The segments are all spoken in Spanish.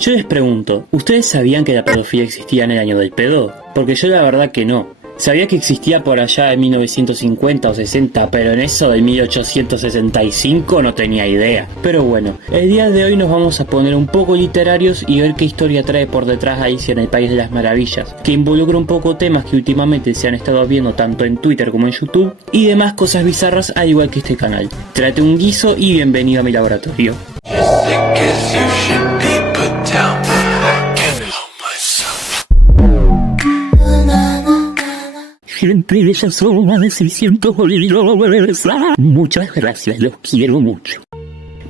Yo les pregunto, ¿ustedes sabían que la pedofilia existía en el año del pedo? Porque yo la verdad que no. Sabía que existía por allá en 1950 o 60, pero en eso de 1865 no tenía idea. Pero bueno, el día de hoy nos vamos a poner un poco literarios y ver qué historia trae por detrás Alicia en el País de las Maravillas, que involucra un poco temas que últimamente se han estado viendo tanto en Twitter como en YouTube, y demás cosas bizarras al igual que este canal. Trate un guiso y bienvenido a mi laboratorio. Siempre ellas son más de 600 bolívares. Muchas gracias, los quiero mucho.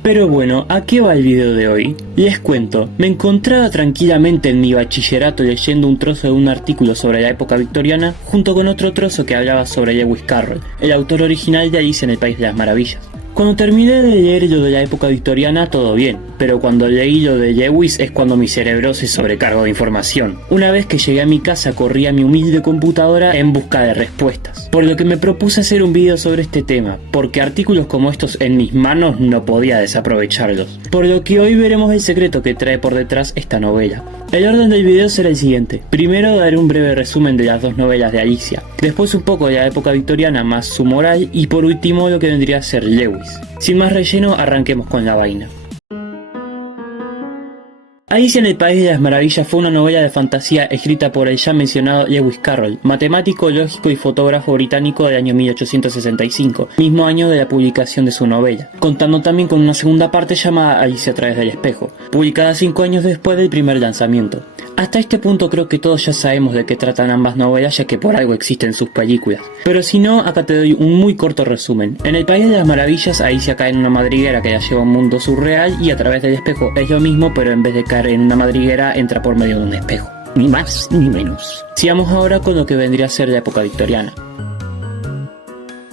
Pero bueno, ¿a qué va el video de hoy? Les cuento, me encontraba tranquilamente en mi bachillerato leyendo un trozo de un artículo sobre la época victoriana junto con otro trozo que hablaba sobre Lewis Carroll, el autor original de Alicia en el País de las Maravillas. Cuando terminé de leer lo de la época victoriana todo bien, pero cuando leí lo de Lewis es cuando mi cerebro se sobrecargó de información. Una vez que llegué a mi casa corrí a mi humilde computadora en busca de respuestas, por lo que me propuse hacer un video sobre este tema, porque artículos como estos en mis manos no podía desaprovecharlos, por lo que hoy veremos el secreto que trae por detrás esta novela. El orden del video será el siguiente: primero daré un breve resumen de las dos novelas de Alicia, después un poco de la época victoriana más su moral y por último lo que vendría a ser Lewis. Sin más relleno, arranquemos con la vaina. Alicia en el País de las Maravillas fue una novela de fantasía escrita por el ya mencionado Lewis Carroll, matemático, lógico y fotógrafo británico del año 1865, mismo año de la publicación de su novela, contando también con una segunda parte llamada Alicia a través del espejo, publicada 5 años después del primer lanzamiento. Hasta este punto creo que todos ya sabemos de qué tratan ambas novelas, ya que por algo existen sus películas. Pero si no, acá te doy un muy corto resumen. En el País de las Maravillas, Alicia cae en una madriguera que la lleva a un mundo surreal y a través del espejo es lo mismo, pero en vez de caer en una madriguera, entra por medio de un espejo. Ni más ni menos. Sigamos ahora con lo que vendría a ser la época victoriana.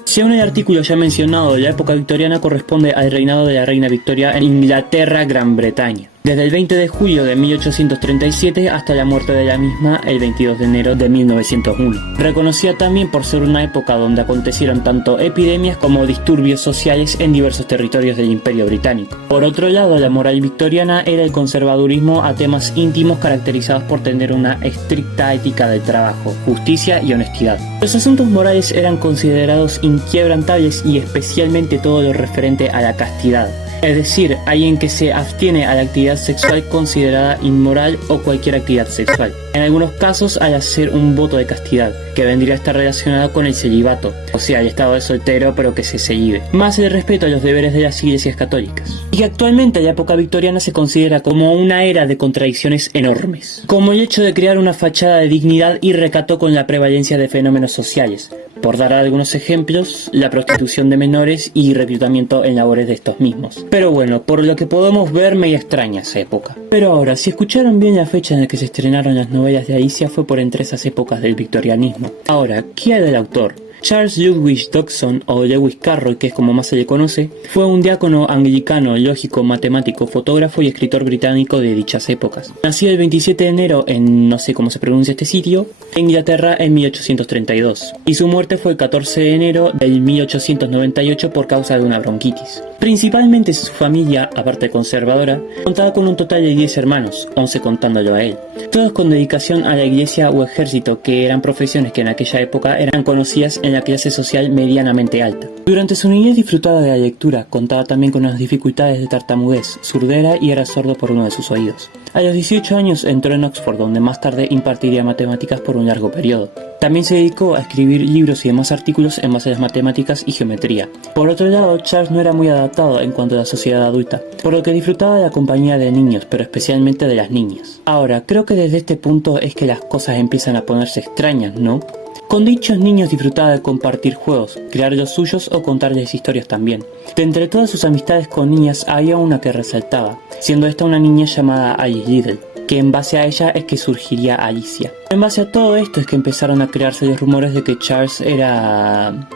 Según el artículo ya mencionado, la época victoriana corresponde al reinado de la reina Victoria en Inglaterra, Gran Bretaña, desde el 20 de julio de 1837 hasta la muerte de la misma el 22 de enero de 1901. Reconocida también por ser una época donde acontecieron tanto epidemias como disturbios sociales en diversos territorios del Imperio Británico. Por otro lado, la moral victoriana era el conservadurismo a temas íntimos caracterizados por tener una estricta ética del trabajo, justicia y honestidad. Los asuntos morales eran considerados inquebrantables y especialmente todo lo referente a la castidad. Es decir, alguien que se abstiene a la actividad sexual considerada inmoral o cualquier actividad sexual. En algunos casos al hacer un voto de castidad, que vendría a estar relacionado con el celibato, o sea, el estado de soltero pero que se celibe, más el respeto a los deberes de las iglesias católicas. Y actualmente la época victoriana se considera como una era de contradicciones enormes, como el hecho de crear una fachada de dignidad y recato con la prevalencia de fenómenos sociales. Por dar algunos ejemplos, la prostitución de menores y reclutamiento en labores de estos mismos. Pero bueno, por lo que podemos ver, me extraña esa época. Pero ahora, si escucharon bien la fecha en la que se estrenaron las novelas de Alicia, fue por entre esas épocas del victorianismo. Ahora, ¿qué hay del autor? Charles Ludwig Dodgson, o Lewis Carroll, que es como más se le conoce, fue un diácono anglicano, lógico, matemático, fotógrafo y escritor británico de dichas épocas. Nació el 27 de enero en, no sé cómo se pronuncia este sitio, en Inglaterra en 1832, y su muerte fue el 14 de enero del 1898 por causa de una bronquitis. Principalmente su familia, aparte conservadora, contaba con un total de 10 hermanos, 11 contándolo a él, todos con dedicación a la iglesia o ejército, que eran profesiones que en aquella época eran conocidas en la clase social medianamente alta. Durante su niñez disfrutaba de la lectura, contaba también con unas dificultades de tartamudez, sordera y era sordo por uno de sus oídos. A los 18 años entró en Oxford, donde más tarde impartiría matemáticas por un largo periodo. También se dedicó a escribir libros y demás artículos en base a las matemáticas y geometría. Por otro lado, Charles no era muy adaptado en cuanto a la sociedad adulta, por lo que disfrutaba de la compañía de niños, pero especialmente de las niñas. Ahora, creo que desde este punto es que las cosas empiezan a ponerse extrañas, ¿no? Con dichos niños disfrutaba de compartir juegos, crear los suyos o contarles historias también. De entre todas sus amistades con niñas había una que resaltaba, siendo esta una niña llamada Alice Liddell, que en base a ella es que surgiría Alicia. En base a todo esto es que empezaron a crearse los rumores de que Charles era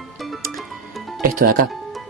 esto de acá.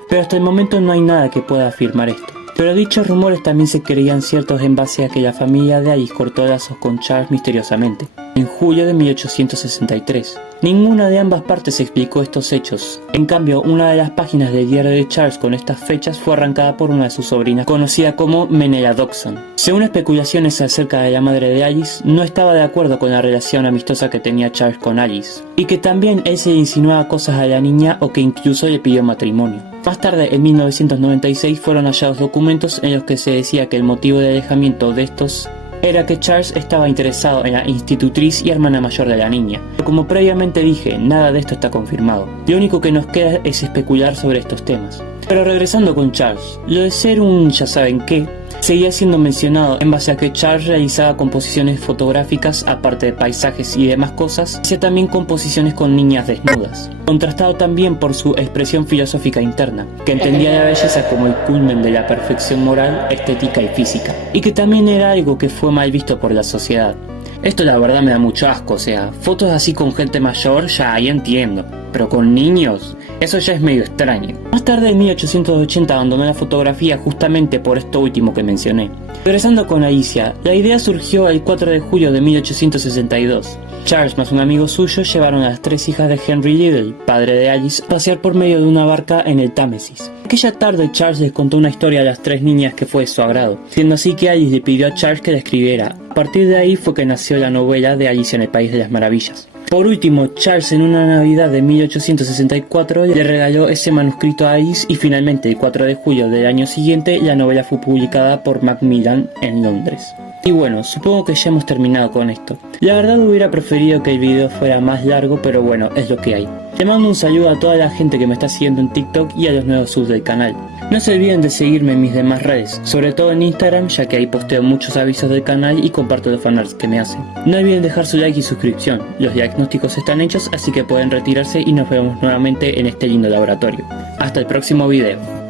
Pero hasta el momento no hay nada que pueda afirmar esto. Pero dichos rumores también se creían ciertos en base a que la familia de Alice cortó lazos con Charles misteriosamente. En en julio de 1863. Ninguna de ambas partes explicó estos hechos. En cambio, una de las páginas del diario de Charles con estas fechas fue arrancada por una de sus sobrinas, conocida como Menela Dodson. Según especulaciones acerca de la madre de Alice, no estaba de acuerdo con la relación amistosa que tenía Charles con Alice, y que también él se le insinuaba cosas a la niña o que incluso le pidió matrimonio. Más tarde, en 1996, fueron hallados documentos en los que se decía que el motivo de alejamiento de estos era que Charles estaba interesado en la institutriz y hermana mayor de la niña. Pero como previamente dije, nada de esto está confirmado. Lo único que nos queda es especular sobre estos temas. Pero regresando con Charles, lo de ser un ya saben qué, seguía siendo mencionado en base a que Charles realizaba composiciones fotográficas aparte de paisajes y demás cosas, hacía también composiciones con niñas desnudas, contrastado también por su expresión filosófica interna, que entendía la belleza como el culmen de la perfección moral, estética y física, y que también era algo que fue mal visto por la sociedad. Esto la verdad me da mucho asco, o sea, fotos así con gente mayor ya ahí entiendo, pero con niños, eso ya es medio extraño. Más tarde en 1880 abandonó la fotografía justamente por esto último que mencioné. Regresando con Alicia, la idea surgió el 4 de julio de 1862. Charles más un amigo suyo llevaron a las 3 hijas de Henry Liddell, padre de Alice, a pasear por medio de una barca en el Támesis. Aquella tarde Charles les contó una historia a las 3 niñas que fue de su agrado, siendo así que Alice le pidió a Charles que la escribiera. A partir de ahí fue que nació la novela de Alicia en el País de las Maravillas. Por último, Charles en una Navidad de 1864 le regaló ese manuscrito a Alice y finalmente el 4 de julio del año siguiente la novela fue publicada por Macmillan en Londres. Y bueno, supongo que ya hemos terminado con esto. La verdad hubiera preferido que el video fuera más largo, pero bueno, es lo que hay. Le mando un saludo a toda la gente que me está siguiendo en TikTok y a los nuevos subs del canal. No se olviden de seguirme en mis demás redes, sobre todo en Instagram, ya que ahí posteo muchos avisos del canal y comparto los fanarts que me hacen. No olviden dejar su like y suscripción, los diagnósticos están hechos así que pueden retirarse y nos vemos nuevamente en este lindo laboratorio. Hasta el próximo video.